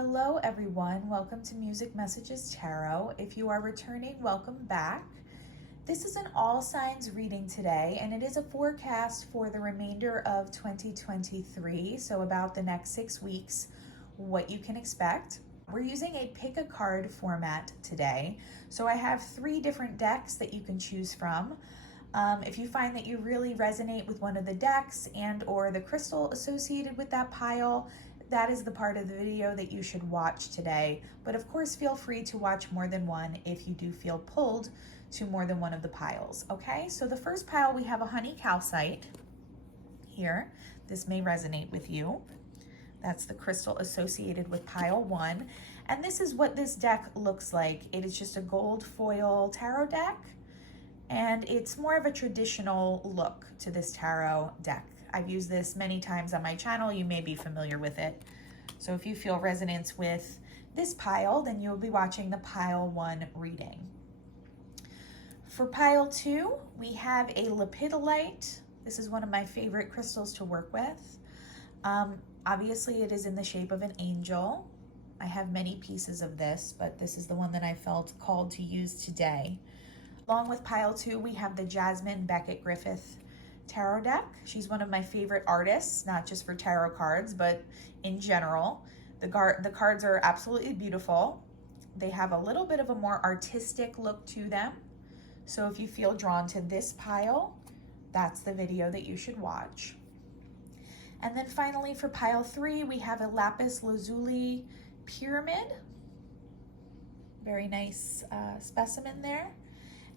Hello everyone, welcome to Music Messages Tarot. If you are returning, welcome back. This is an all signs reading today, and it is a forecast for the remainder of 2023, so about the next 6 weeks, what you can expect. We're using a pick a card format today, so I have 3 different decks that you can choose from. If you find that you really resonate with one of the decks and or the crystal associated with that pile, that is the part of the video that you should watch today. But of course, feel free to watch more than one if you do feel pulled to more than one of the piles. Okay, so the first pile, we have a honey calcite here. This may resonate with you. That's the crystal associated with pile 1. And this is what this deck looks like. It is just a gold foil tarot deck, and it's more of a traditional look to this tarot deck. I've used this many times on my channel. You may be familiar with it. So if you feel resonance with this pile, then you'll be watching the pile 1 reading. For pile 2, we have a Lepidolite. This is one of my favorite crystals to work with. Obviously, it is in the shape of an angel. I have many pieces of this, but this is the one that I felt called to use today. Along with pile 2, we have the Jasmine Beckett-Griffith tarot deck. She's one of my favorite artists, not just for tarot cards, but in general. The cards are absolutely beautiful. They have a little bit of a more artistic look to them. So if you feel drawn to this pile, that's the video that you should watch. And then finally for pile 3, we have a Lapis Lazuli pyramid. Very nice specimen there.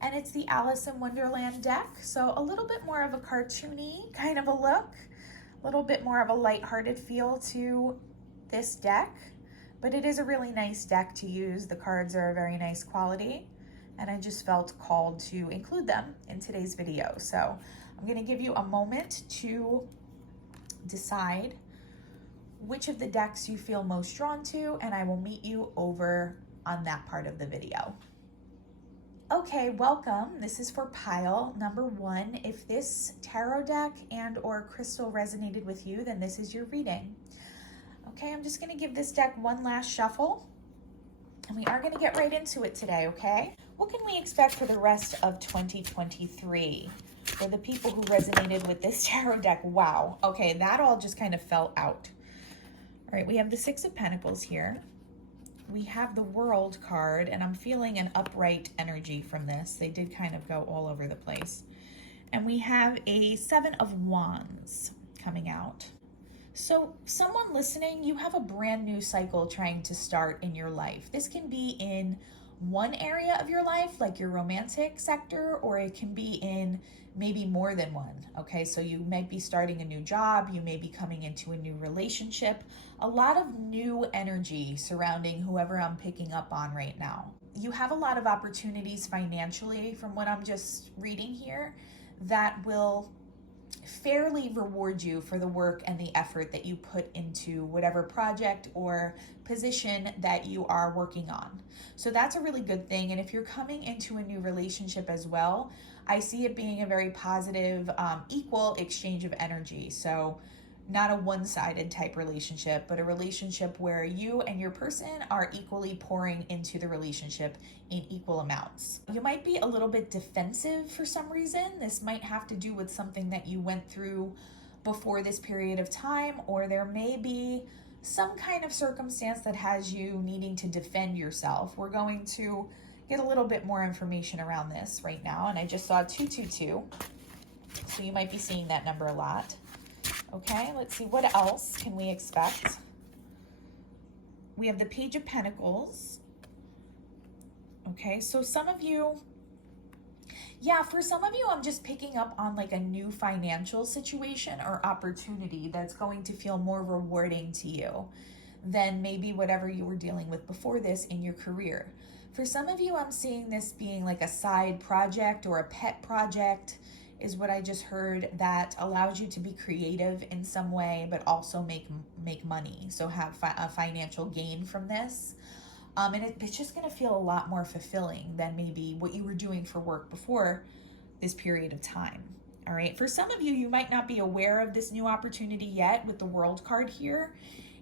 And it's the Alice in Wonderland deck. So a little bit more of a cartoony kind of a look, a little bit more of a lighthearted feel to this deck, but it is a really nice deck to use. The cards are a very nice quality, and I just felt called to include them in today's video. So I'm gonna give you a moment to decide which of the decks you feel most drawn to, and I will meet you over on that part of the video. Okay, welcome. This is for pile number 1. If this tarot deck and or crystal resonated with you, then this is your reading. Okay, I'm just gonna give this deck one last shuffle, and we are gonna get right into it today, okay? What can we expect for the rest of 2023? For the people who resonated with this tarot deck, wow. Okay, that all just kind of fell out. All right, we have the 6 of Pentacles here. We have the World card, and I'm feeling an upright energy from this. They did kind of go all over the place. And we have a 7 of Wands coming out. So someone listening, you have a brand new cycle trying to start in your life. This can be in one area of your life, like your romantic sector, or it can be in maybe more than one. Okay, so you might be starting a new job, you may be coming into a new relationship, a lot of new energy surrounding whoever I'm picking up on right now. You have a lot of opportunities financially from what I'm just reading here that will fairly reward you for the work and the effort that you put into whatever project or position that you are working on. So that's a really good thing. And if you're coming into a new relationship as well, I see it being a very positive, equal exchange of energy. So not a one-sided type relationship, but a relationship where you and your person are equally pouring into the relationship in equal amounts. You might be a little bit defensive for some reason. This might have to do with something that you went through before this period of time, or there may be some kind of circumstance that has you needing to defend yourself. We're going to get a little bit more information around this right now, and I just saw 222, so you might be seeing that number a lot. Okay, let's see, what else can we expect? We have the Page of Pentacles. Okay, so some of you, for some of you, I'm just picking up on like a new financial situation or opportunity that's going to feel more rewarding to you than maybe whatever you were dealing with before this in your career. For some of you, I'm seeing this being like a side project or a pet project is what I just heard, that allows you to be creative in some way, but also make money. So have a financial gain from this. And it's just gonna feel a lot more fulfilling than maybe what you were doing for work before this period of time. All right, for some of you, you might not be aware of this new opportunity yet with the World card here.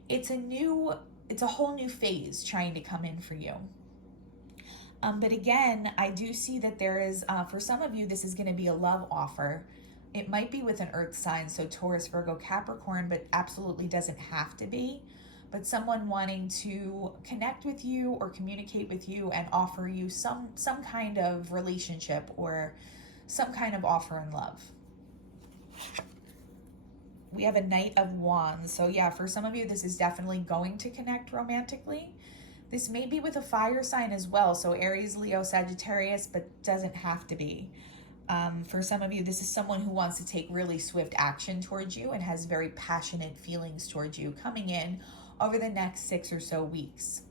It's a new it's a whole new phase trying to come in for you. But again, I do see that there is, for some of you, this is going to be a love offer. It might be with an earth sign, so Taurus, Virgo, Capricorn, but absolutely doesn't have to be. But someone wanting to connect with you or communicate with you and offer you some kind of relationship or some kind of offer in love. We have a Knight of Wands. So yeah, for some of you, this is definitely going to connect romantically. This may be with a fire sign as well, so Aries, Leo, Sagittarius, but doesn't have to be. For some of you, this is someone who wants to take really swift action towards you and has very passionate feelings towards you coming in over the next 6 or so weeks.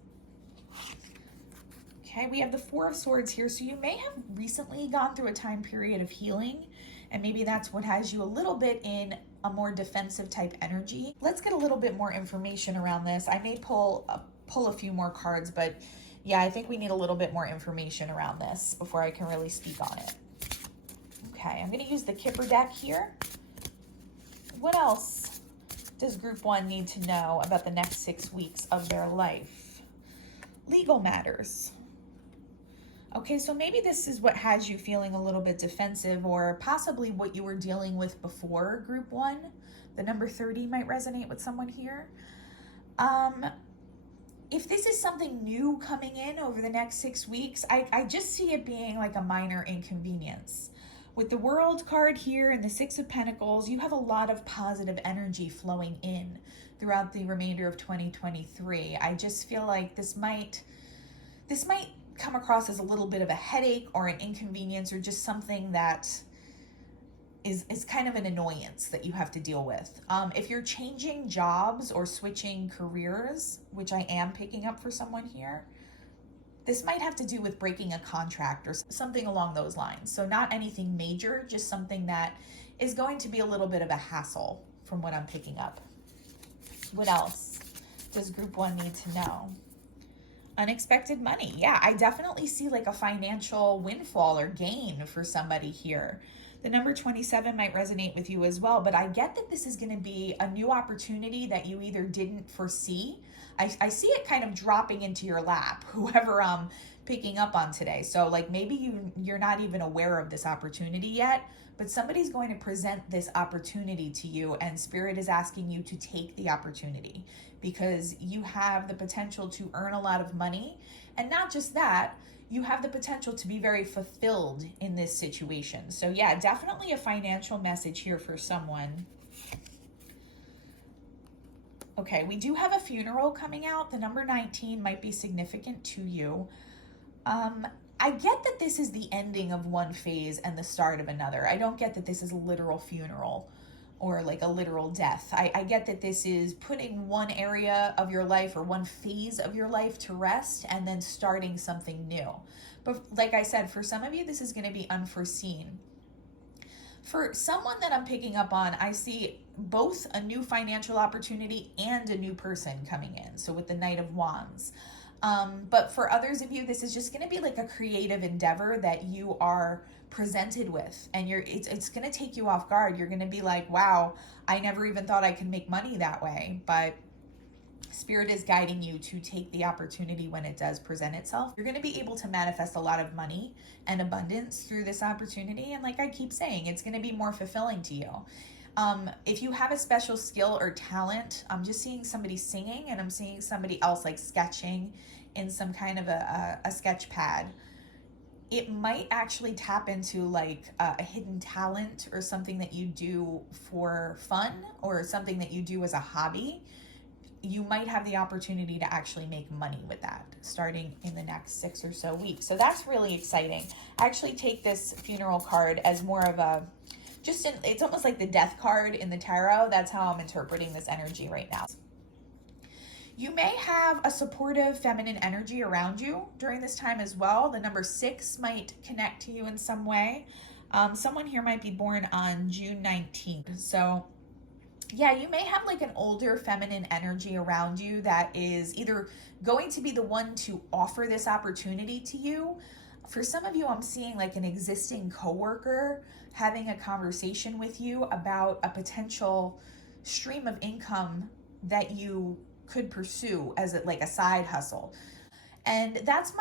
Okay, we have the Four of Swords here, so you may have recently gone through a time period of healing, and maybe that's what has you a little bit in a more defensive type energy. Let's get a little bit more information around this. I may pull a few more cards, but yeah, I think we need a little bit more information around this before I can really speak on it. Okay, I'm going to use the Kipper deck here. What else does Group 1 need to know about the next 6 weeks of their life? Legal matters. Okay, so maybe this is what has you feeling a little bit defensive, or possibly what you were dealing with before Group 1. The number 30 might resonate with someone here. If this is something new coming in over the next 6 weeks, I just see it being like a minor inconvenience. With the World card here and the Six of Pentacles, you have a lot of positive energy flowing in throughout the remainder of 2023. I just feel like this might come across as a little bit of a headache or an inconvenience, or just something that is kind of an annoyance that you have to deal with. If you're changing jobs or switching careers, which I am picking up for someone here, this might have to do with breaking a contract or something along those lines. So not anything major, just something that is going to be a little bit of a hassle from what I'm picking up. What else does Group 1 need to know? Unexpected money. Yeah, I definitely see like a financial windfall or gain for somebody here. The number 27 might resonate with you as well, but I get that this is going to be a new opportunity that you either didn't foresee. I see it kind of dropping into your lap, whoever I'm picking up on today. So like maybe you're not even aware of this opportunity yet, but somebody's going to present this opportunity to you, and Spirit is asking you to take the opportunity because you have the potential to earn a lot of money. And not just that, you have the potential to be very fulfilled in this situation. So yeah, definitely a financial message here for someone. Okay, we do have a funeral coming out. The number 19 might be significant to you. I get that this is the ending of one phase and the start of another. I don't get that this is a literal funeral or like a literal death. I get that this is putting one area of your life or one phase of your life to rest and then starting something new. But like I said, for some of you, this is going to be unforeseen. For someone that I'm picking up on, I see both a new financial opportunity and a new person coming in. So with the Knight of Wands. But for others of you, this is just going to be like a creative endeavor that you are presented with, and it's going to take you off guard. You're going to be like, wow, I never even thought I could make money that way. But Spirit is guiding you to take the opportunity when it does present itself. You're going to be able to manifest a lot of money and abundance through this opportunity. And like I keep saying, it's going to be more fulfilling to you. If you have a special skill or talent, I'm just seeing somebody singing, and I'm seeing somebody else like sketching in some kind of a sketch pad. It might actually tap into like a hidden talent or something that you do for fun or something that you do as a hobby. You might have the opportunity to actually make money with that starting in the next 6 or so weeks. So that's really exciting. I actually take this funeral card as more of a it's almost like the death card in the tarot. That's how I'm interpreting this energy right now. You may have a supportive feminine energy around you during this time as well. The number 6 might connect to you in some way. Someone here might be born on June 19th. So yeah, you may have like an older feminine energy around you that is either going to be the one to offer this opportunity to you. For some of you, I'm seeing like an existing coworker having a conversation with you about a potential stream of income that you could pursue as like a side hustle. And that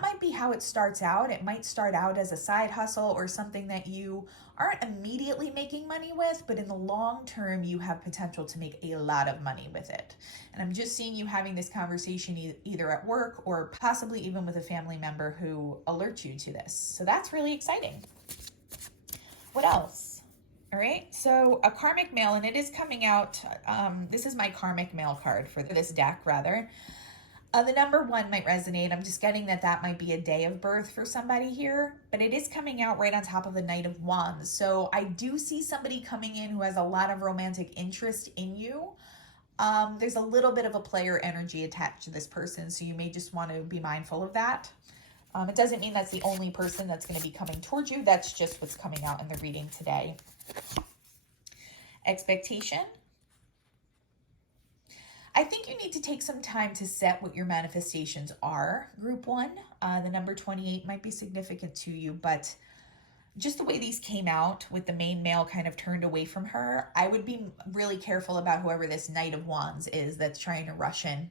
might be how it starts out. It might start out as a side hustle or something that you aren't immediately making money with, but in the long term, you have potential to make a lot of money with it. And I'm just seeing you having this conversation either at work or possibly even with a family member who alerts you to this. So that's really exciting. What else? All right, so a karmic male, and it is coming out. This is my karmic male card for this deck, rather. The number 1 might resonate. I'm just getting that might be a day of birth for somebody here, but it is coming out right on top of the Knight of Wands. So I do see somebody coming in who has a lot of romantic interest in you. There's a little bit of a player energy attached to this person, so you may just want to be mindful of that. It doesn't mean that's the only person that's going to be coming towards you. That's just what's coming out in the reading today. Expectation. I think you need to take some time to set what your manifestations are, group 1. The number 28 might be significant to you, but just the way these came out with the main male kind of turned away from her, I would be really careful about whoever this Knight of Wands is that's trying to rush in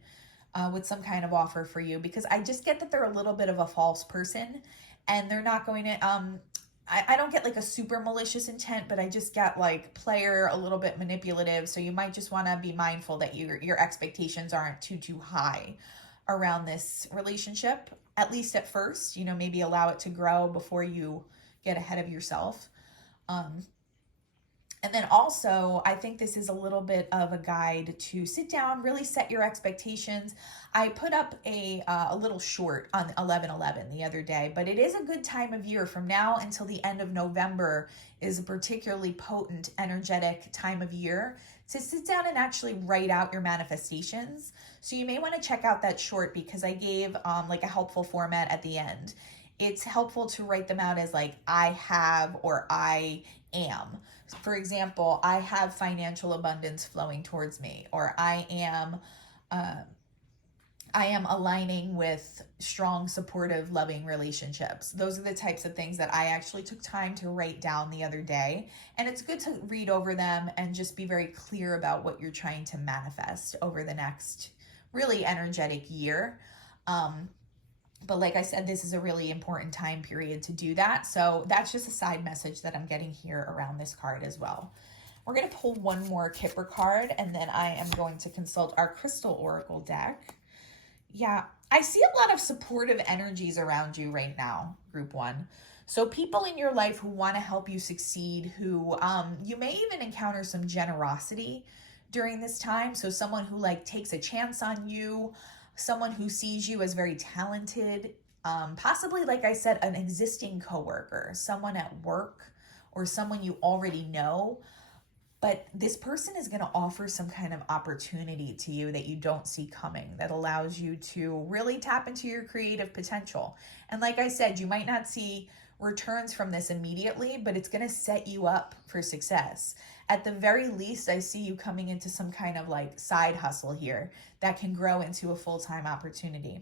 with some kind of offer for you, because I just get that they're a little bit of a false person and they're not going to, I don't get like a super malicious intent, but I just get like player, a little bit manipulative. So you might just want to be mindful that your expectations aren't too high around this relationship, at least at first. You know, maybe allow it to grow before you get ahead of yourself. And then also, I think this is a little bit of a guide to sit down, really set your expectations. I put up a little short on 11/11 the other day, but it is a good time of year. From now until the end of November is a particularly potent, energetic time of year to sit down and actually write out your manifestations. So you may want to check out that short, because I gave like a helpful format at the end. It's helpful to write them out as like I have or I am. For example, I have financial abundance flowing towards me, or I am aligning with strong, supportive, loving relationships. Those are the types of things that I actually took time to write down the other day. And it's good to read over them and just be very clear about what you're trying to manifest over the next really energetic year. But like I said, this is a really important time period to do that. So that's just a side message that I'm getting here around this card as well. We're going to pull one more Kipper card, and then I am going to consult our Crystal Oracle deck. Yeah, I see a lot of supportive energies around you right now, group 1. So people in your life who want to help you succeed, who you may even encounter some generosity during this time. So someone who like takes a chance on you, someone who sees you as very talented, possibly, like I said, an existing coworker, someone at work, or someone you already know. But this person is going to offer some kind of opportunity to you that you don't see coming, that allows you to really tap into your creative potential. And like I said, you might not see returns from this immediately, but it's going to set you up for success. At the very least, I see you coming into some kind of like side hustle here that can grow into a full-time opportunity.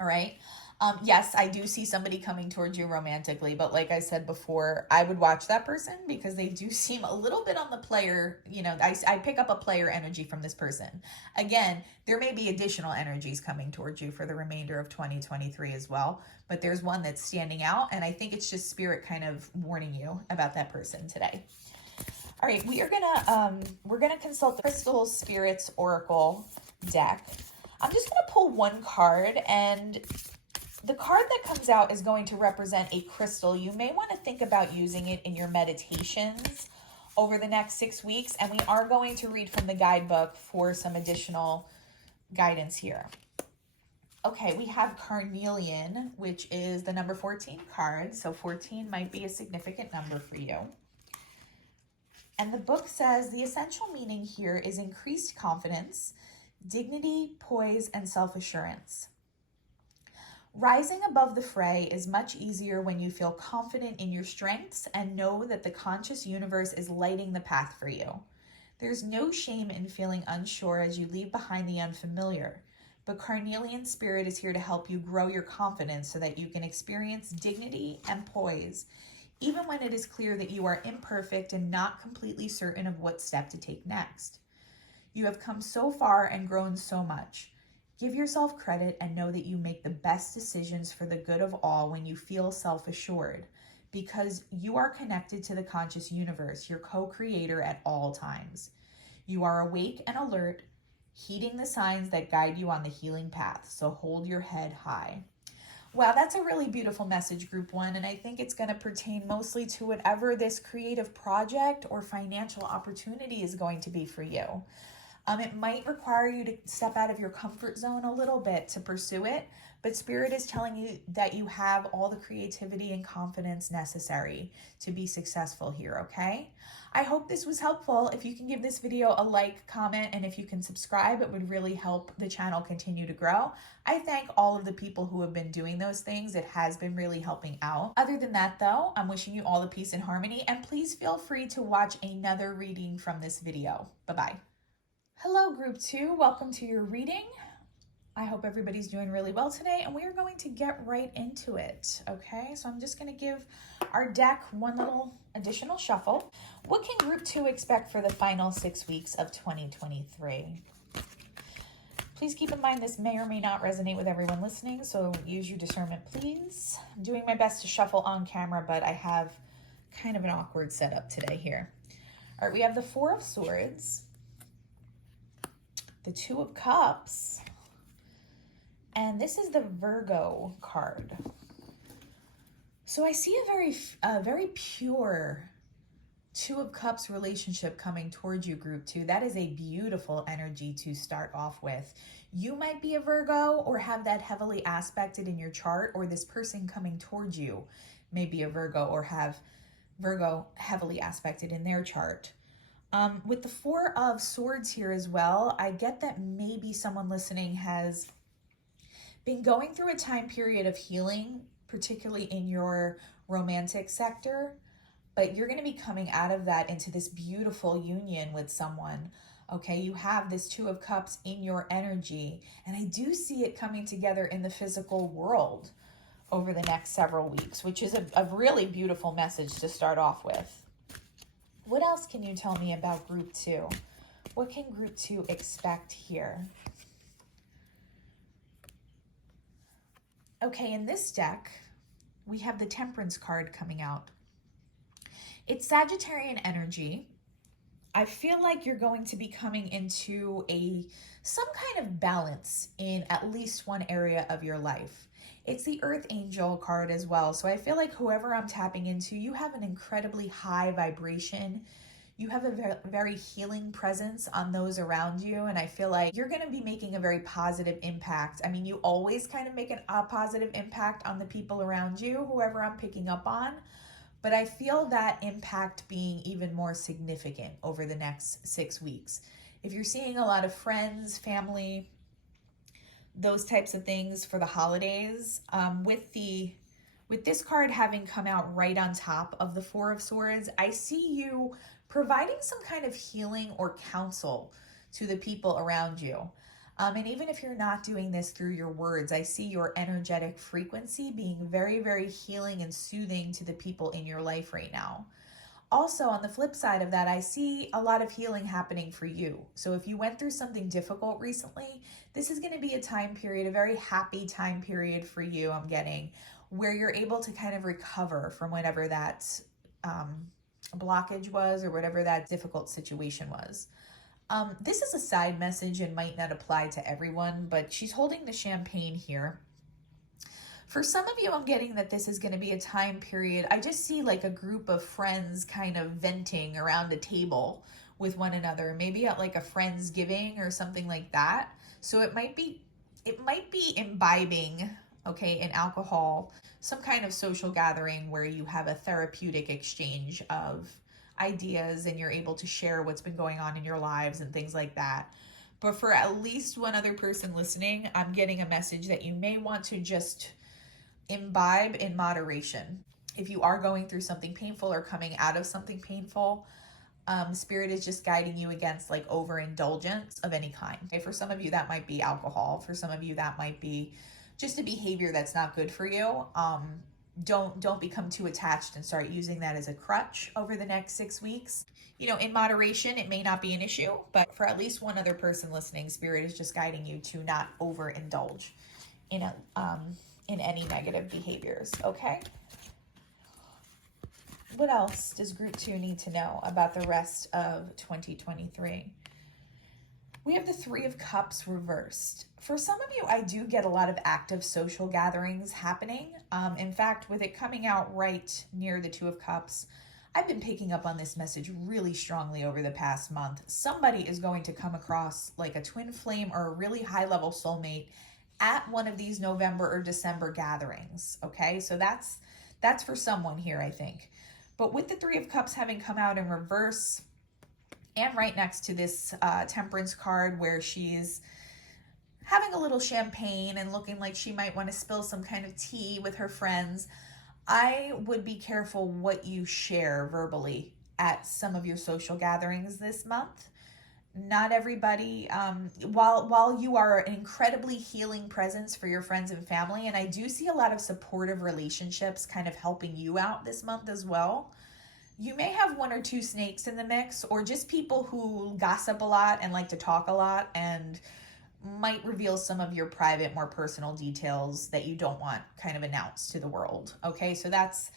All right. Yes, I do see somebody coming towards you romantically, but like I said before, I would watch that person because they do seem a little bit on the player, you know, I pick up a player energy from this person. Again, there may be additional energies coming towards you for the remainder of 2023 as well, but there's one that's standing out, and I think it's just spirit kind of warning you about that person today. All right, we're gonna consult the Crystal Spirits Oracle deck. I'm just gonna pull one card, and the card that comes out is going to represent a crystal. You may want to think about using it in your meditations over the next 6 weeks, and we are going to read from the guidebook for some additional guidance here. Okay, we have Carnelian, which is the number 14 card, so 14 might be a significant number for you. And the book says the essential meaning here is increased confidence, dignity, poise, and self-assurance. Rising above the fray is much easier when you feel confident in your strengths and know that the conscious universe is lighting the path for you. There's no shame in feeling unsure as you leave behind the unfamiliar, but Carnelian Spirit is here to help you grow your confidence so that you can experience dignity and poise, even when it is clear that you are imperfect and not completely certain of what step to take next. You have come so far and grown so much. Give yourself credit and know that you make the best decisions for the good of all when you feel self-assured, because you are connected to the conscious universe, your co-creator at all times. You are awake and alert, heeding the signs that guide you on the healing path, so hold your head high. Wow, that's a really beautiful message, Group 1, and I think it's going to pertain mostly to whatever this creative project or financial opportunity is going to be for you. It might require you to step out of your comfort zone a little bit to pursue it, but Spirit is telling you that you have all the creativity and confidence necessary to be successful here, okay? I hope this was helpful. If you can give this video a like, comment, and if you can subscribe, it would really help the channel continue to grow. I thank all of the people who have been doing those things. It has been really helping out. Other than that, though, I'm wishing you all the peace and harmony, and please feel free to watch another reading from this video. Bye-bye. Hello, Group 2. Welcome to your reading. I hope everybody's doing really well today, and we are going to get right into it, okay? So I'm just going to give our deck one little additional shuffle. What can Group 2 expect for the final 6 weeks of 2023? Please keep in mind this may or may not resonate with everyone listening, so use your discernment, please. I'm doing my best to shuffle on camera, but I have kind of an awkward setup today here. All right, we have the Four of Swords, the Two of Cups, and this is the Virgo card. So I see a very pure Two of Cups relationship coming towards you, Group 2. That is a beautiful energy to start off with. You might be a Virgo or have that heavily aspected in your chart, or this person coming towards you may be a Virgo or have Virgo heavily aspected in their chart. With the Four of Swords here as well, I get that maybe someone listening has been going through a time period of healing, particularly in your romantic sector, but you're going to be coming out of that into this beautiful union with someone. Okay, you have this Two of Cups in your energy, and I do see it coming together in the physical world over the next several weeks, which is a really beautiful message to start off with. What else can you tell me about Group 2? What can Group 2 expect here? Okay, in this deck, we have the Temperance card coming out. It's Sagittarian energy. I feel like you're going to be coming into some kind of balance in at least one area of your life. It's the Earth Angel card as well. So I feel like whoever I'm tapping into, you have an incredibly high vibration. You have a very healing presence on those around you. And I feel like you're going to be making a very positive impact. I mean, you always kind of make a positive impact on the people around you, whoever I'm picking up on. But I feel that impact being even more significant over the next 6 weeks. If you're seeing a lot of friends, family, those types of things for the holidays, with this card having come out right on top of the Four of Swords, I see you providing some kind of healing or counsel to the people around you. And even if you're not doing this through your words, I see your energetic frequency being very, very healing and soothing to the people in your life right now. Also, on the flip side of that, I see a lot of healing happening for you. So if you went through something difficult recently, this is going to be a time period, a very happy time period for you, I'm getting, where you're able to kind of recover from whatever that blockage was or whatever that difficult situation was. This is a side message and might not apply to everyone, but she's holding the champagne here. For some of you, I'm getting that this is going to be a time period. I just see like a group of friends kind of venting around a table with one another, maybe at like a Friendsgiving or something like that. So it might be imbibing, okay, in alcohol, some kind of social gathering where you have a therapeutic exchange of ideas and you're able to share what's been going on in your lives and things like that. But for at least one other person listening, I'm getting a message that you may want to just imbibe in moderation. If you are going through something painful or coming out of something painful, Spirit is just guiding you against like overindulgence of any kind. Okay, for some of you, that might be alcohol. For some of you, that might be just a behavior that's not good for you. don't become too attached and start using that as a crutch over the next 6 weeks. You know, in moderation, it may not be an issue, but for at least one other person listening, Spirit is just guiding you to not overindulge in any negative behaviors, okay? What else does group 2 need to know about the rest of 2023? We have the Three of Cups reversed. For some of you, I do get a lot of active social gatherings happening. In fact, with it coming out right near the Two of Cups, I've been picking up on this message really strongly over the past month. Somebody is going to come across like a twin flame or a really high-level soulmate at one of these November or December gatherings, okay? So that's for someone here, I think. But with the Three of Cups having come out in reverse, and right next to this Temperance card where she's having a little champagne and looking like she might want to spill some kind of tea with her friends, I would be careful what you share verbally at some of your social gatherings this month. Not everybody, while you are an incredibly healing presence for your friends and family, and I do see a lot of supportive relationships kind of helping you out this month as well, you may have one or two snakes in the mix, or just people who gossip a lot and like to talk a lot and might reveal some of your private, more personal details that you don't want kind of announced to the world. Okay, so that's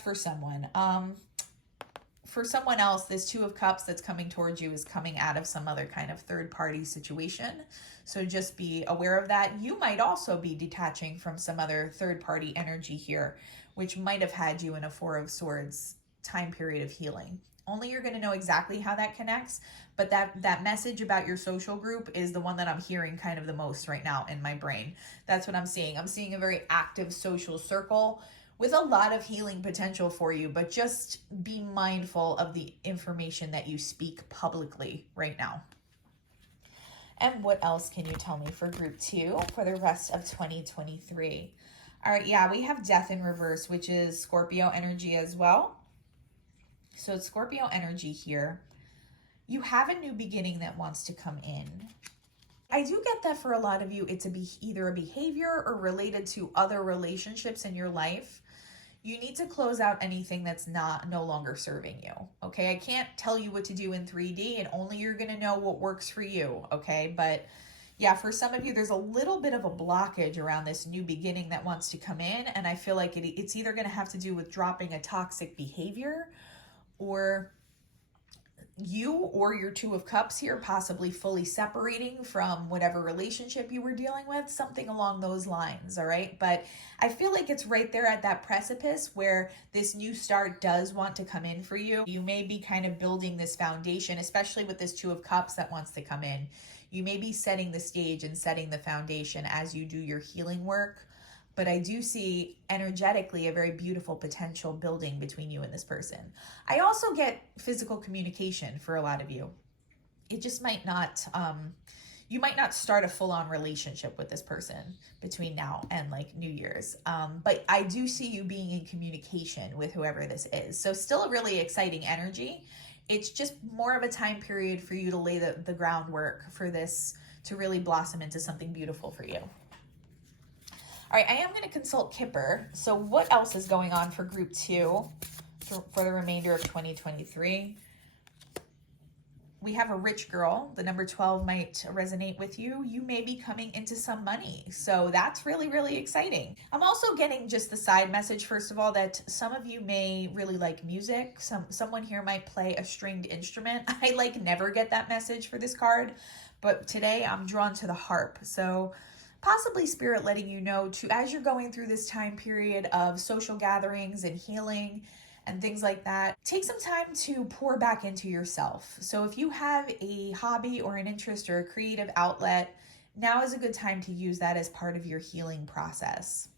for someone. For someone else, this Two of Cups that's coming towards you is coming out of some other kind of third-party situation. So just be aware of that. You might also be detaching from some other third-party energy here, which might have had you in a Four of Swords time period of healing. Only you're going to know exactly how that connects, but that message about your social group is the one that I'm hearing kind of the most right now in my brain. That's what I'm seeing. I'm seeing a very active social circle with a lot of healing potential for you, but just be mindful of the information that you speak publicly right now. And what else can you tell me for group 2 for the rest of 2023? All right, yeah, we have Death in reverse, which is Scorpio energy as well. So it's Scorpio energy here. You have a new beginning that wants to come in. I do get that for a lot of you, it's either a behavior or related to other relationships in your life. You need to close out anything that's no longer serving you, okay? I can't tell you what to do in 3D, and only you're going to know what works for you, okay? But yeah, for some of you, there's a little bit of a blockage around this new beginning that wants to come in, and I feel like it's either going to have to do with dropping a toxic behavior, or you or your Two of Cups here possibly fully separating from whatever relationship you were dealing with, something along those lines, all right? But I feel like it's right there at that precipice where this new start does want to come in for you. You may be kind of building this foundation, especially with this Two of Cups that wants to come in. You may be setting the stage and setting the foundation as you do your healing work. But I do see energetically a very beautiful potential building between you and this person. I also get physical communication for a lot of you. It just might not, you might not start a full-on relationship with this person between now and like New Year's. But I do see you being in communication with whoever this is. So still a really exciting energy. It's just more of a time period for you to lay the groundwork for this to really blossom into something beautiful for you. All right, I am going to consult Kipper. So what else is going on for group 2 for the remainder of 2023? We have a rich girl. The number 12 might resonate with you. You may be coming into some money. So that's really, really exciting. I'm also getting just the side message, first of all, that some of you may really like music. Someone here might play a stringed instrument. I never get that message for this card, but today I'm drawn to the harp. So possibly Spirit letting you know to, as you're going through this time period of social gatherings and healing and things like that, take some time to pour back into yourself. So if you have a hobby or an interest or a creative outlet, now is a good time to use that as part of your healing process.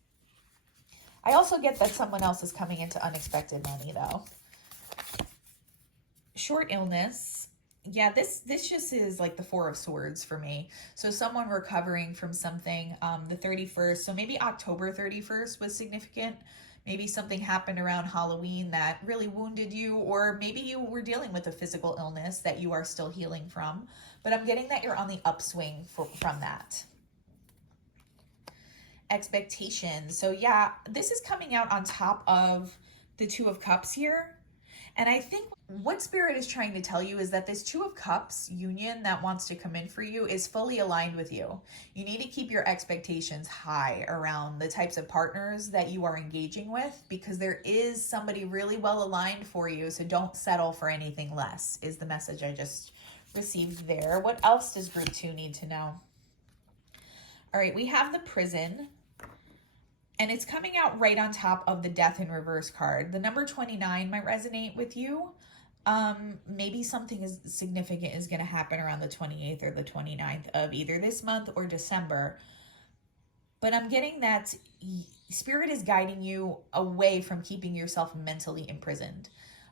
I also get that someone else is coming into unexpected money though. Short illness. Yeah, this just is like the Four of Swords for me. So someone recovering from something, the 31st, so maybe October 31st was significant. Maybe something happened around Halloween that really wounded you, or maybe you were dealing with a physical illness that you are still healing from. But I'm getting that you're on the upswing from that. expectations. So yeah, this is coming out on top of the Two of Cups here. And I think what Spirit is trying to tell you is that this Two of Cups union that wants to come in for you is fully aligned with you. You need to keep your expectations high around the types of partners that you are engaging with, because there is somebody really well aligned for you. So don't settle for anything less, is the message I just received there. What else does group 2 need to know? All right, we have the Prison. And it's coming out right on top of the Death in Reverse card. The number 29 might resonate with you. Maybe something significant is going to happen around the 28th or the 29th of either this month or December. But I'm getting that Spirit is guiding you away from keeping yourself mentally imprisoned.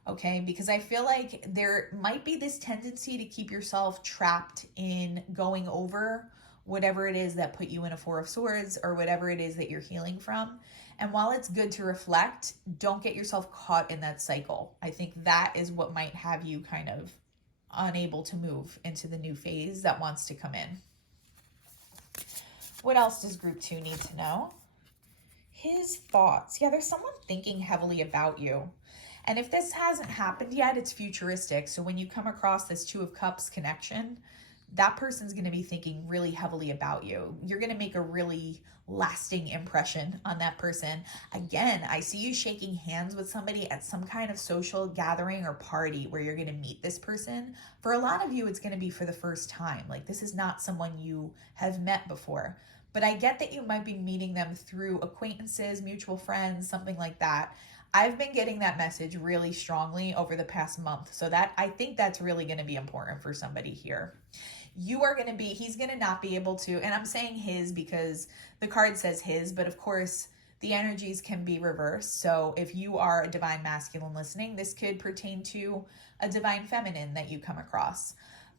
Okay, because I feel like there might be this tendency to keep yourself trapped in going over whatever it is that put you in a Four of Swords or whatever it is that you're healing from. And while it's good to reflect, don't get yourself caught in that cycle. I think that is what might have you kind of unable to move into the new phase that wants to come in. What else does group 2 need to know? His thoughts. Yeah, there's someone thinking heavily about you. And if this hasn't happened yet, it's futuristic. So when you come across this Two of Cups connection, that person's going to be thinking really heavily about you. You're going to make a really lasting impression on that person. Again, I see you shaking hands with somebody at some kind of social gathering or party where you're going to meet this person. For a lot of you, it's going to be for the first time. Like, this is not someone you have met before. But I get that you might be meeting them through acquaintances, mutual friends, something like that. I've been getting that message really strongly over the past month. So that I think that's really going to be important for somebody here. You are going to be, he's going to not be able to, and I'm saying his because the card says his, but of course the energies can be reversed. So if you are a divine masculine listening, this could pertain to a divine feminine that you come across.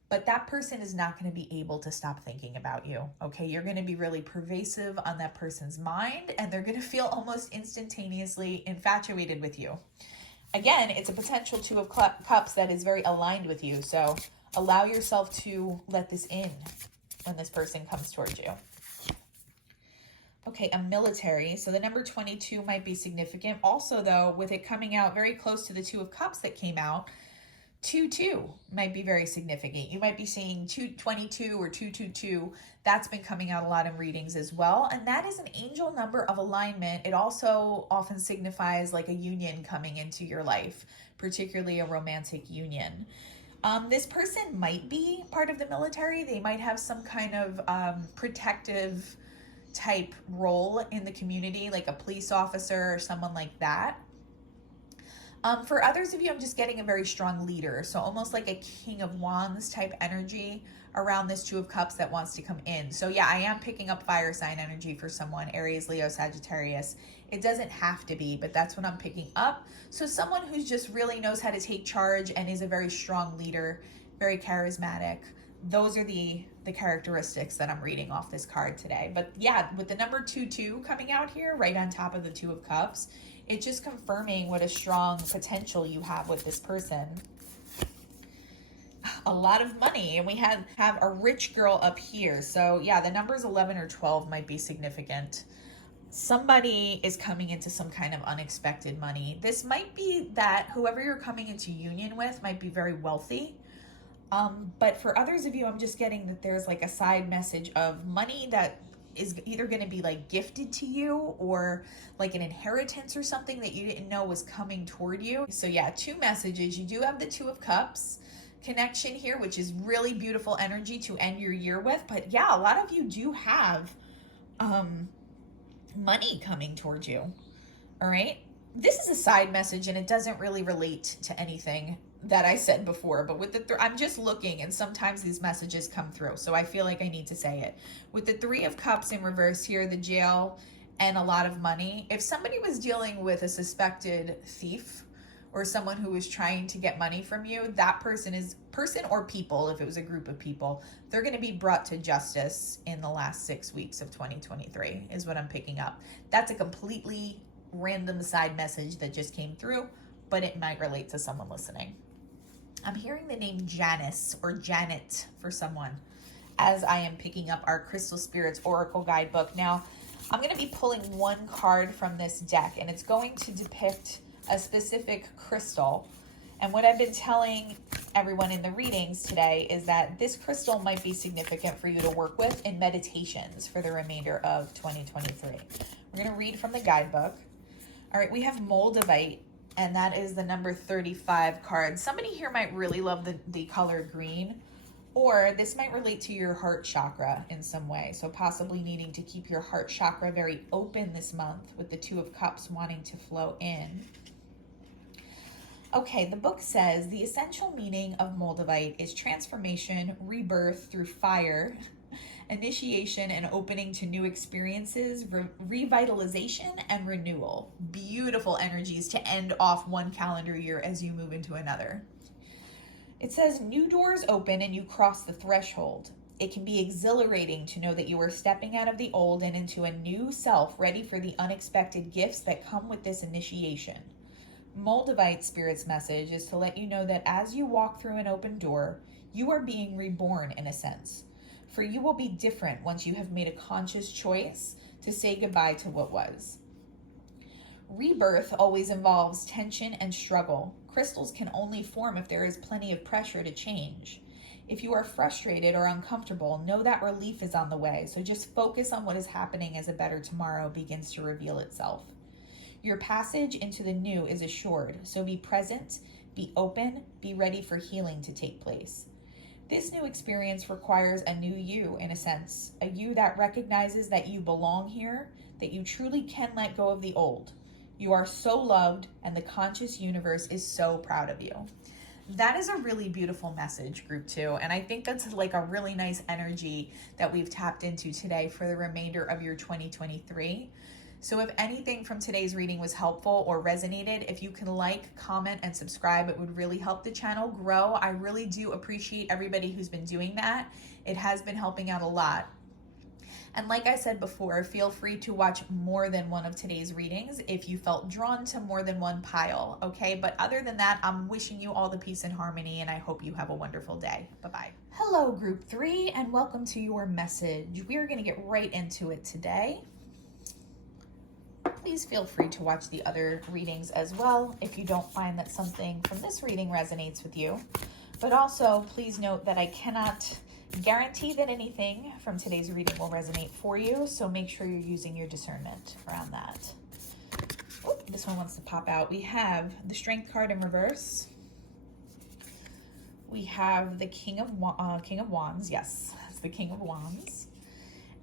But that person is not going to be able to stop thinking about you, okay? You're going to be really pervasive on that person's mind, and they're going to feel almost instantaneously infatuated with you. Again, it's a potential Two of Cups that is very aligned with you, so allow yourself to let this in when this person comes towards you. Okay, a military. So the number 22 might be significant. Also, though, with it coming out very close to the Two of Cups that came out, 2-2 might be very significant. You might be seeing 222 or 222. That's been coming out a lot in readings as well. And that is an angel number of alignment. It also often signifies like a union coming into your life, particularly a romantic union. This person might be part of the military. They might have some kind of protective type role in the community, like a police officer or someone like that. For others of you, I'm just getting a very strong leader. So almost like a King of Wands type energy around this Two of Cups that wants to come in. So yeah, I am picking up fire sign energy for someone, Aries, Leo, Sagittarius. It doesn't have to be, but that's what I'm picking up. So someone who's just really knows how to take charge and is a very strong leader, very charismatic. Those are the characteristics that I'm reading off this card today. But yeah, with the number 2-2 coming out here, right on top of the Two of Cups, it's just confirming what a strong potential you have with this person. A lot of money, and we have a rich girl up here. So yeah, the numbers 11 or 12 might be significant. Somebody is coming into some kind of unexpected money. This might be that whoever you're coming into union with might be very wealthy. But for others of you, I'm just getting that there's like a side message of money that is either going to be like gifted to you or like an inheritance or something that you didn't know was coming toward you. So yeah, two messages. You do have the Two of Cups connection here, which is really beautiful energy to end your year with. But yeah, a lot of you do have money coming towards you. All right. This is a side message and it doesn't really relate to anything that I said before, but with the I'm just looking, and sometimes these messages come through, so I feel like I need to say it. With the Three of Cups in reverse here, the jail and a lot of money, if somebody was dealing with a suspected thief or someone who was trying to get money from you, that person or people, if it was a group of people, they're going to be brought to justice in the last 6 weeks of 2023 is what I'm picking up. That's a completely random side message that just came through, but it might relate to someone listening. I'm hearing the name Janice or Janet for someone as I am picking up our Crystal Spirits Oracle Guidebook. Now, I'm going to be pulling one card from this deck, and it's going to depict a specific crystal. And what I've been telling everyone in the readings today is that this crystal might be significant for you to work with in meditations for the remainder of 2023. We're going to read from the guidebook. All right, we have Moldavite, and that is the number 35 card. Somebody here might really love the color green, or this might relate to your heart chakra in some way. So possibly needing to keep your heart chakra very open this month with the Two of Cups wanting to flow in. Okay, the book says the essential meaning of Moldavite is transformation, rebirth through fire, initiation and opening to new experiences, revitalization and renewal. Beautiful energies to end off one calendar year as you move into another. It says new doors open and you cross the threshold. It can be exhilarating to know that you are stepping out of the old and into a new self, ready for the unexpected gifts that come with this initiation. Moldavite Spirit's message is to let you know that as you walk through an open door, you are being reborn in a sense. For you will be different once you have made a conscious choice to say goodbye to what was. Rebirth always involves tension and struggle. Crystals can only form if there is plenty of pressure to change. If you are frustrated or uncomfortable, know that relief is on the way. So just focus on what is happening as a better tomorrow begins to reveal itself. Your passage into the new is assured, so be present, be open, be ready for healing to take place. This new experience requires a new you, in a sense, a you that recognizes that you belong here, that you truly can let go of the old. You are so loved, and the conscious universe is so proud of you. That is a really beautiful message, Group 2, and I think that's like a really nice energy that we've tapped into today for the remainder of your 2023. So if anything from today's reading was helpful or resonated, if you can like, comment, and subscribe, it would really help the channel grow. I really do appreciate everybody who's been doing that. It has been helping out a lot. And like I said before, feel free to watch more than one of today's readings if you felt drawn to more than one pile, okay? But other than that, I'm wishing you all the peace and harmony, and I hope you have a wonderful day. Bye-bye. Hello, Group 3, and welcome to your message. We are going to get right into it today. Please feel free to watch the other readings as well if you don't find that something from this reading resonates with you. But also, please note that I cannot guarantee that anything from today's reading will resonate for you, so make sure you're using your discernment around that. Oh, this one wants to pop out. We have the Strength card in reverse. We have the King of Wands. Yes, it's the King of Wands.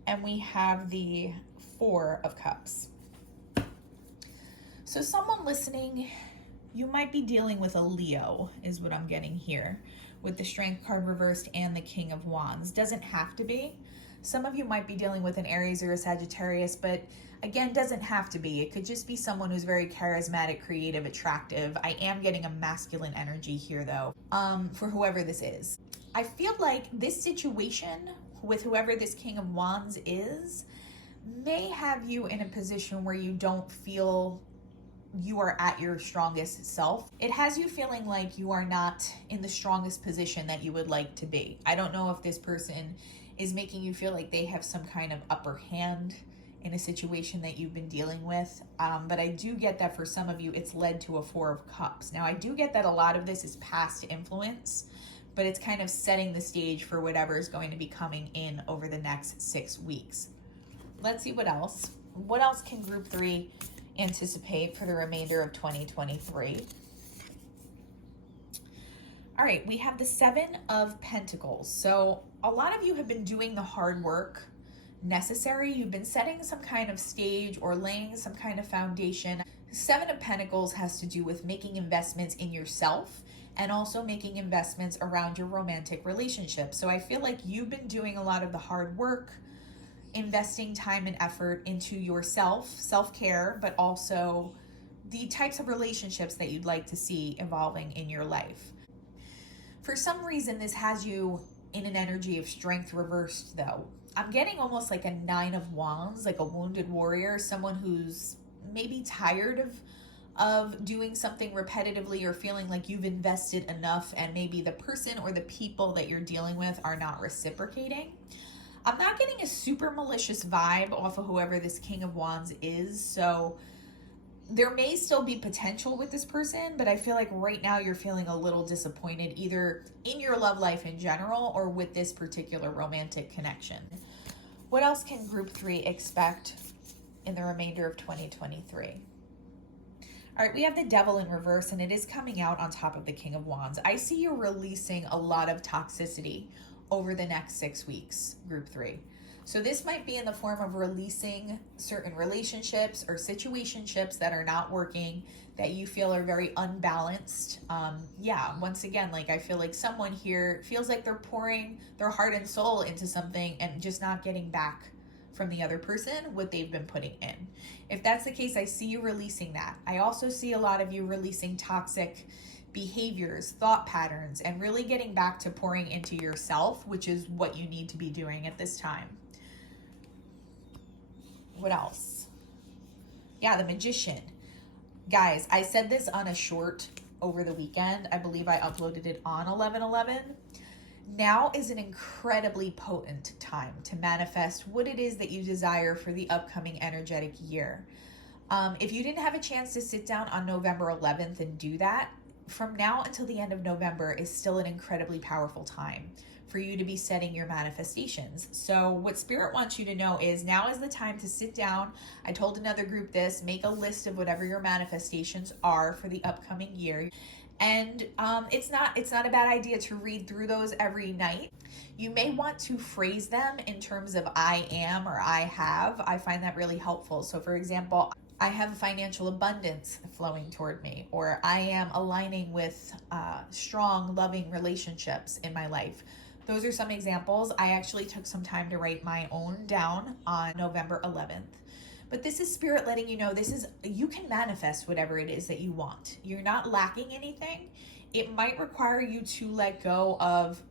And we have the Four of Cups. So someone listening, you might be dealing with a Leo, is what I'm getting here, with the Strength card reversed and the King of Wands. Doesn't have to be. Some of you might be dealing with an Aries or a Sagittarius, but again, doesn't have to be. It could just be someone who's very charismatic, creative, attractive. I am getting a masculine energy here, though, for whoever this is. I feel like this situation with whoever this King of Wands is may have you in a position where you don't feel you are at your strongest self. It has you feeling like you are not in the strongest position that you would like to be. I don't know if this person is making you feel like they have some kind of upper hand in a situation that you've been dealing with. But I do get that for some of you, it's led to a Four of Cups. Now, I do get that a lot of this is past influence, but it's kind of setting the stage for whatever is going to be coming in over the next 6 weeks. Let's see what else. What else can Group 3 anticipate for the remainder of 2023? All right, we have the Seven of Pentacles. So a lot of you have been doing the hard work necessary. You've been setting some kind of stage or laying some kind of foundation. Seven of Pentacles has to do with making investments in yourself and also making investments around your romantic relationship. So I feel like you've been doing a lot of the hard work, investing time and effort into yourself, self-care, but also the types of relationships that you'd like to see evolving in your life. For some reason, this has you in an energy of strength reversed, though. I'm getting almost like a Nine of Wands, like a wounded warrior, someone who's maybe tired of doing something repetitively or feeling like you've invested enough and maybe the person or the people that you're dealing with are not reciprocating. I'm not getting a super malicious vibe off of whoever this King of Wands is. So there may still be potential with this person, but I feel like right now you're feeling a little disappointed either in your love life in general or with this particular romantic connection. What else can group 3 expect in the remainder of 2023? All right, we have the Devil in reverse, and it is coming out on top of the King of Wands. I see you releasing a lot of toxicity over the next 6 weeks, group 3. So this might be in the form of releasing certain relationships or situationships that are not working, that you feel are very unbalanced. Once again, like I feel like someone here feels like they're pouring their heart and soul into something and just not getting back from the other person what they've been putting in. If that's the case, I see you releasing that. I also see a lot of you releasing toxic behaviors, thought patterns, and really getting back to pouring into yourself, which is what you need to be doing at this time. What else? Yeah, the Magician. Guys, I said this on a short over the weekend. I believe I uploaded it on 11/11. Now is an incredibly potent time to manifest what it is that you desire for the upcoming energetic year. If you didn't have a chance to sit down on November 11th and do that, from now until the end of November is still an incredibly powerful time for you to be setting your manifestations. So what Spirit wants you to know is now is the time to sit down. I told another group this, make a list of whatever your manifestations are for the upcoming year. And it's not a bad idea to read through those every night. You may want to phrase them in terms of I am or I have. I find that really helpful. So for example, I have financial abundance flowing toward me, or I am aligning with strong, loving relationships in my life. Those are some examples. I actually took some time to write my own down on November 11th. But this is Spirit letting you know you can manifest whatever it is that you want. You're not lacking anything. It might require you to let go of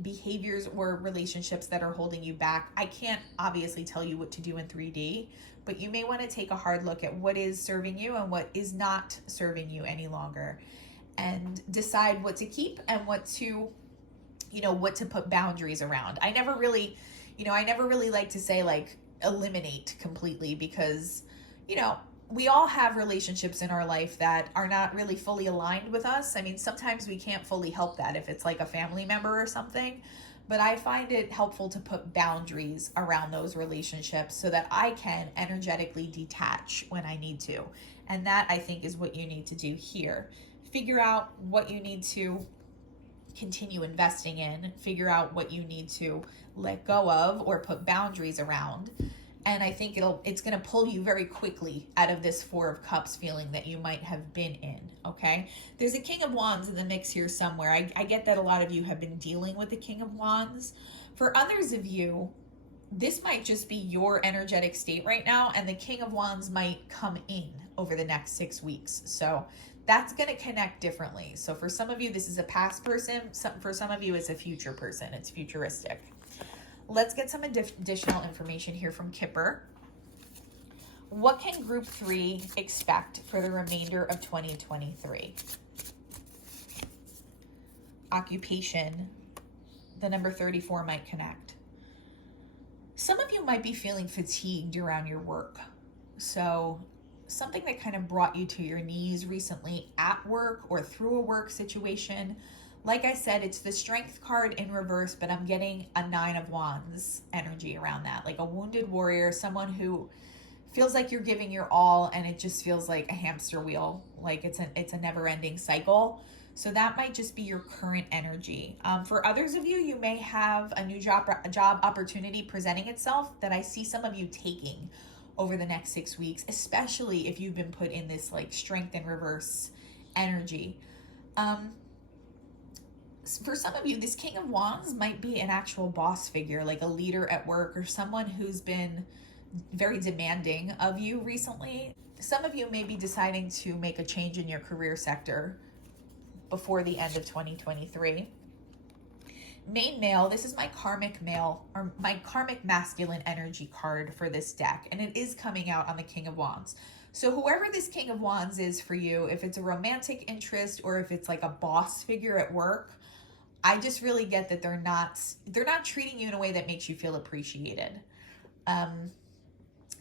behaviors or relationships that are holding you back. I can't obviously tell you what to do in 3D, but you may want to take a hard look at what is serving you and what is not serving you any longer, and decide what to keep and what to put boundaries around. I never really like to say like eliminate completely, because we all have relationships in our life that are not really fully aligned with us. I mean, sometimes we can't fully help that if it's like a family member or something, but I find it helpful to put boundaries around those relationships so that I can energetically detach when I need to. And that, I think, is what you need to do here. Figure out what you need to continue investing in, figure out what you need to let go of or put boundaries around. And I think it's going to pull you very quickly out of this 4 of Cups feeling that you might have been in, okay? There's a King of Wands in the mix here somewhere. I get that a lot of you have been dealing with the King of Wands. For others of you, this might just be your energetic state right now, and the King of Wands might come in over the next 6 weeks. So that's going to connect differently. So for some of you, this is a past person. For some of you, it's a future person. It's futuristic. Let's get some additional information here from Kipper. What can group 3 expect for the remainder of 2023? Occupation. The number 34 might connect. Some of you might be feeling fatigued around your work. So something that kind of brought you to your knees recently at work or through a work situation. Like I said, it's the Strength card in reverse, but I'm getting a 9 of Wands energy around that. Like a wounded warrior, someone who feels like you're giving your all and it just feels like a hamster wheel. Like it's a never-ending cycle. So that might just be your current energy. For others of you, you may have a new job opportunity presenting itself that I see some of you taking over the next 6 weeks, especially if you've been put in this like Strength in reverse energy. For some of you, this King of Wands might be an actual boss figure, like a leader at work or someone who's been very demanding of you recently. Some of you may be deciding to make a change in your career sector before the end of 2023. Main male, this is my karmic male or my karmic masculine energy card for this deck, and it is coming out on the King of Wands. So whoever this King of Wands is for you, if it's a romantic interest or if it's like a boss figure at work, I just really get that they're not treating you in a way that makes you feel appreciated.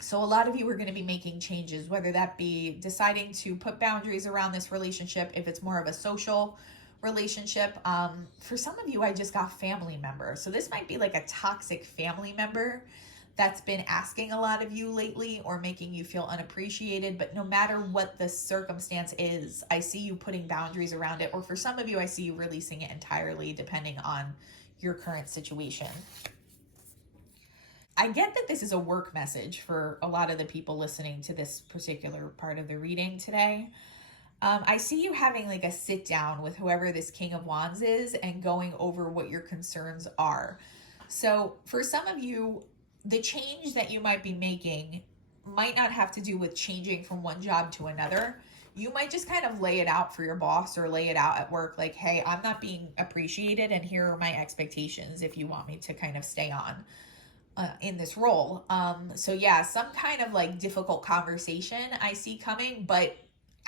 So a lot of you are going to be making changes, whether that be deciding to put boundaries around this relationship, if it's more of a social relationship. For some of you, I just got family member. So this might be like a toxic family member that's been asking a lot of you lately or making you feel unappreciated. But no matter what the circumstance is, I see you putting boundaries around it. Or for some of you, I see you releasing it entirely, depending on your current situation. I get that this is a work message for a lot of the people listening to this particular part of the reading today. I see you having like a sit down with whoever this King of Wands is and going over what your concerns are. So for some of you, the change that you might be making might not have to do with changing from one job to another. You might just kind of lay it out for your boss or lay it out at work like, hey, I'm not being appreciated and here are my expectations if you want me to kind of stay on in this role. So yeah, some kind of like difficult conversation I see coming, but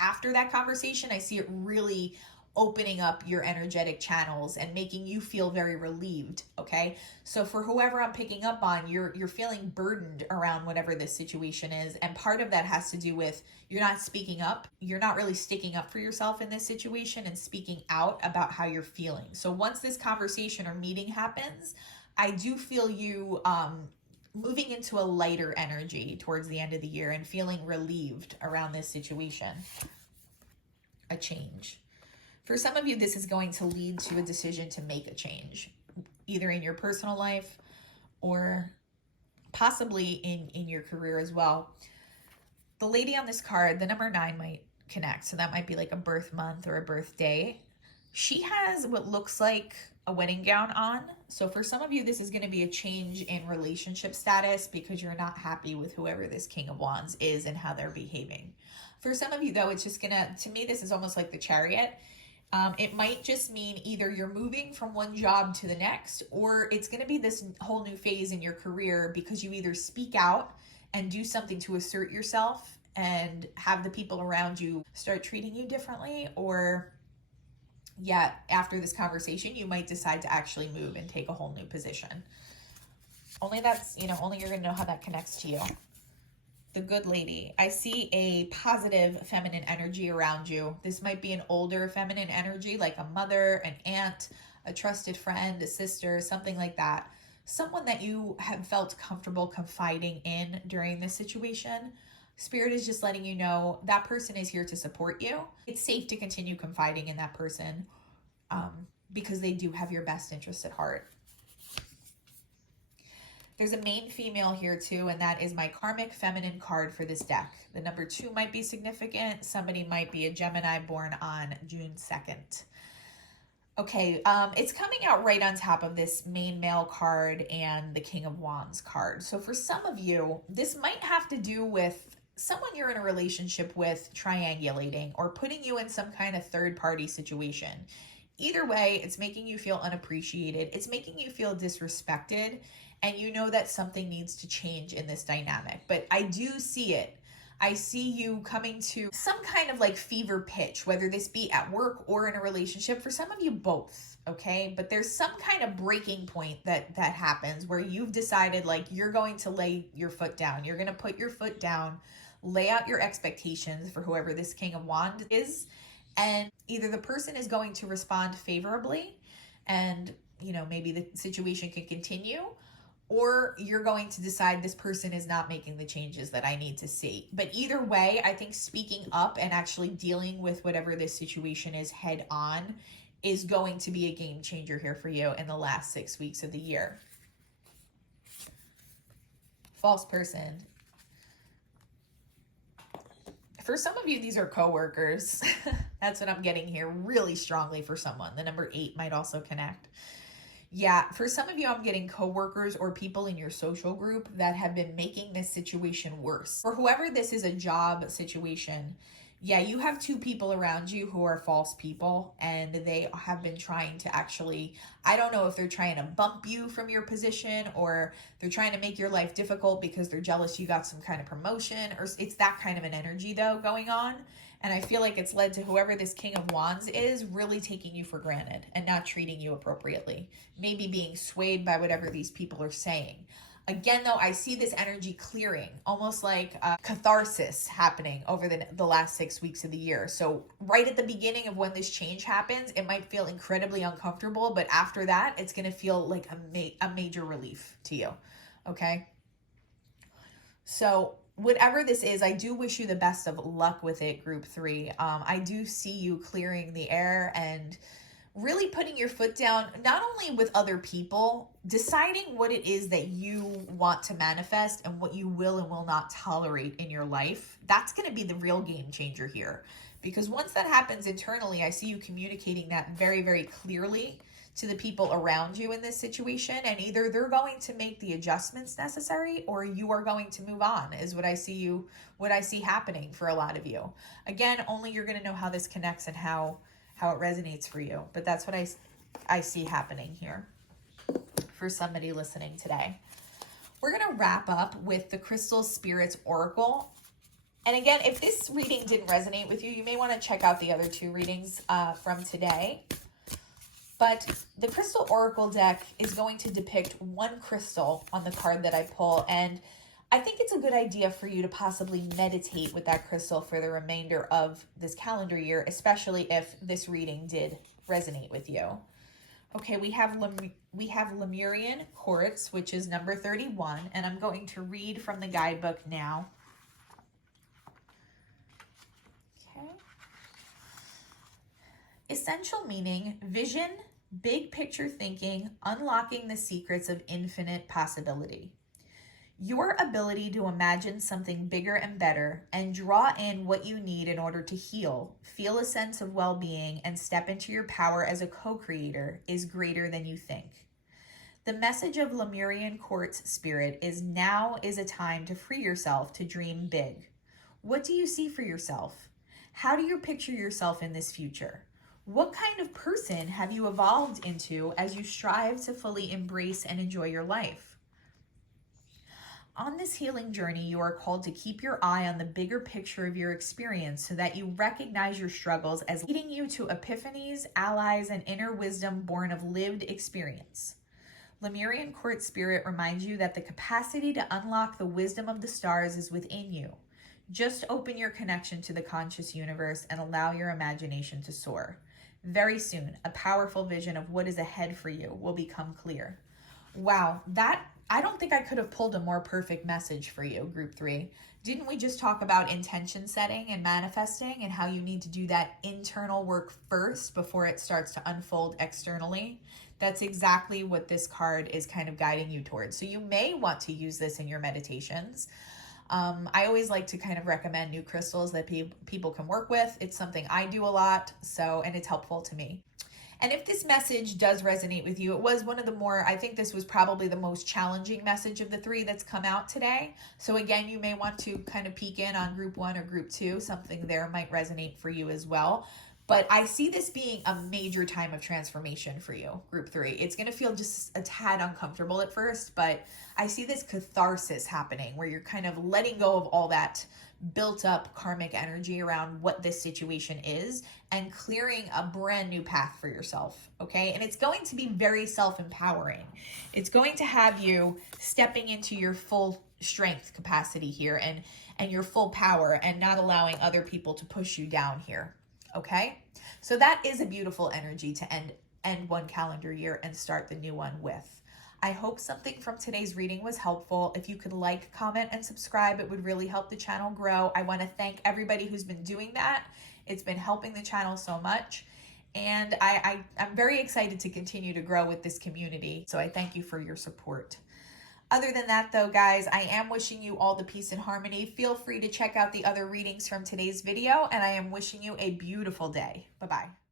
after that conversation, I see it really opening up your energetic channels and making you feel very relieved, okay? So for whoever I'm picking up on, you're feeling burdened around whatever this situation is, and part of that has to do with you're not speaking up. You're not really sticking up for yourself in this situation and speaking out about how you're feeling. So once this conversation or meeting happens, I do feel you moving into a lighter energy towards the end of the year and feeling relieved around this situation. A change. For some of you, this is going to lead to a decision to make a change, either in your personal life or possibly in your career as well. The lady on this card, the number 9 might connect. So that might be like a birth month or a birthday. She has what looks like a wedding gown on. So for some of you, this is going to be a change in relationship status because you're not happy with whoever this King of Wands is and how they're behaving. For some of you, though, it's just to me, this is almost like the Chariot. It might just mean either you're moving from one job to the next, or it's going to be this whole new phase in your career because you either speak out and do something to assert yourself and have the people around you start treating you differently, or yeah, after this conversation, you might decide to actually move and take a whole new position. Only only you're going to know how that connects to you. The good lady. I see a positive feminine energy around you. This might be an older feminine energy, like a mother, an aunt, a trusted friend, a sister, something like that. Someone that you have felt comfortable confiding in during this situation. Spirit is just letting you know that person is here to support you. It's safe to continue confiding in that person because they do have your best interest at heart. There's a main female here too, and that is my karmic feminine card for this deck. The number 2 might be significant. Somebody might be a Gemini born on June 2nd. Okay, it's coming out right on top of this main male card and the King of Wands card. So for some of you, this might have to do with someone you're in a relationship with triangulating or putting you in some kind of third-party situation. Either way, it's making you feel unappreciated. It's making you feel disrespected, and you know that something needs to change in this dynamic. But I do see it. I see you coming to some kind of like fever pitch, whether this be at work or in a relationship. For some of you, both, okay? But there's some kind of breaking point that happens where you've decided like you're going to lay your foot down. You're going to put your foot down, lay out your expectations for whoever this King of Wands is, and either the person is going to respond favorably and, maybe the situation can continue, or you're going to decide this person is not making the changes that I need to see. But either way, I think speaking up and actually dealing with whatever this situation is head on is going to be a game changer here for you in the last 6 weeks of the year. False person. For some of you, these are coworkers. That's what I'm getting here really strongly for someone. The number 8 might also connect. Yeah, for some of you, I'm getting coworkers or people in your social group that have been making this situation worse. For whoever this is a job situation, yeah, you have 2 people around you who are false people, and they have been trying to actually, I don't know if they're trying to bump you from your position or they're trying to make your life difficult because they're jealous you got some kind of promotion, or it's that kind of an energy though going on. And I feel like it's led to whoever this King of Wands is really taking you for granted and not treating you appropriately. Maybe being swayed by whatever these people are saying. Again, though, I see this energy clearing, almost like catharsis happening over the last 6 weeks of the year. So right at the beginning of when this change happens, it might feel incredibly uncomfortable, but after that, it's going to feel like a major relief to you, okay? So whatever this is, I do wish you the best of luck with it, Group 3. I do see you clearing the air and really putting your foot down, not only with other people, deciding what it is that you want to manifest and what you will and will not tolerate in your life. That's going to be the real game changer here. Because once that happens internally, I see you communicating that very, very clearly to the people around you in this situation, and either they're going to make the adjustments necessary or you are going to move on, is what I see happening for a lot of you. Again, only you're going to know how this connects and how it resonates for you, but that's what I see happening here for somebody listening today. We're going to wrap up with the Crystal Spirits Oracle. And again, if this reading didn't resonate with you, you may want to check out the other 2 readings from today. But the Crystal Oracle deck is going to depict one crystal on the card that I pull. And I think it's a good idea for you to possibly meditate with that crystal for the remainder of this calendar year, especially if this reading did resonate with you. Okay, we have Lemurian Quartz, which is number 31. And I'm going to read from the guidebook now. Essential meaning: vision, big picture thinking, unlocking the secrets of infinite possibility. Your ability to imagine something bigger and better and draw in what you need in order to heal, feel a sense of well-being, and step into your power as a co-creator is greater than you think. The message of Lemurian Quartz Spirit is now is a time to free yourself to dream big. What do you see for yourself? How do you picture yourself in this future? What kind of person have you evolved into as you strive to fully embrace and enjoy your life? On this healing journey, you are called to keep your eye on the bigger picture of your experience so that you recognize your struggles as leading you to epiphanies, allies, and inner wisdom born of lived experience. Lemurian Quartz Spirit reminds you that the capacity to unlock the wisdom of the stars is within you. Just open your connection to the conscious universe and allow your imagination to soar. Very soon, a powerful vision of what is ahead for you will become clear. Wow, I don't think I could have pulled a more perfect message for you, Group 3. Didn't we just talk about intention setting and manifesting and how you need to do that internal work first before it starts to unfold externally? That's exactly what this card is kind of guiding you towards. So you may want to use this in your meditations. I always like to kind of recommend new crystals that people can work with. It's something I do a lot, and it's helpful to me. And if this message does resonate with you, it was one of the more, I think this was probably the most challenging message of the 3 that's come out today. So again, you may want to kind of peek in on Group 1 or Group 2. Something there might resonate for you as well. But I see this being a major time of transformation for you, Group 3. It's going to feel just a tad uncomfortable at first, but I see this catharsis happening where you're kind of letting go of all that built up karmic energy around what this situation is and clearing a brand new path for yourself, okay? And it's going to be very self-empowering. It's going to have you stepping into your full strength capacity here and your full power and not allowing other people to push you down here. Okay, so that is a beautiful energy to end one calendar year and start the new one with. I hope something from today's reading was helpful. If you could like, comment, and subscribe, it would really help the channel grow. I want to thank everybody who's been doing that. It's been helping the channel so much. And I'm very excited to continue to grow with this community. So I thank you for your support. Other than that, though, guys, I am wishing you all the peace and harmony. Feel free to check out the other readings from today's video, and I am wishing you a beautiful day. Bye-bye.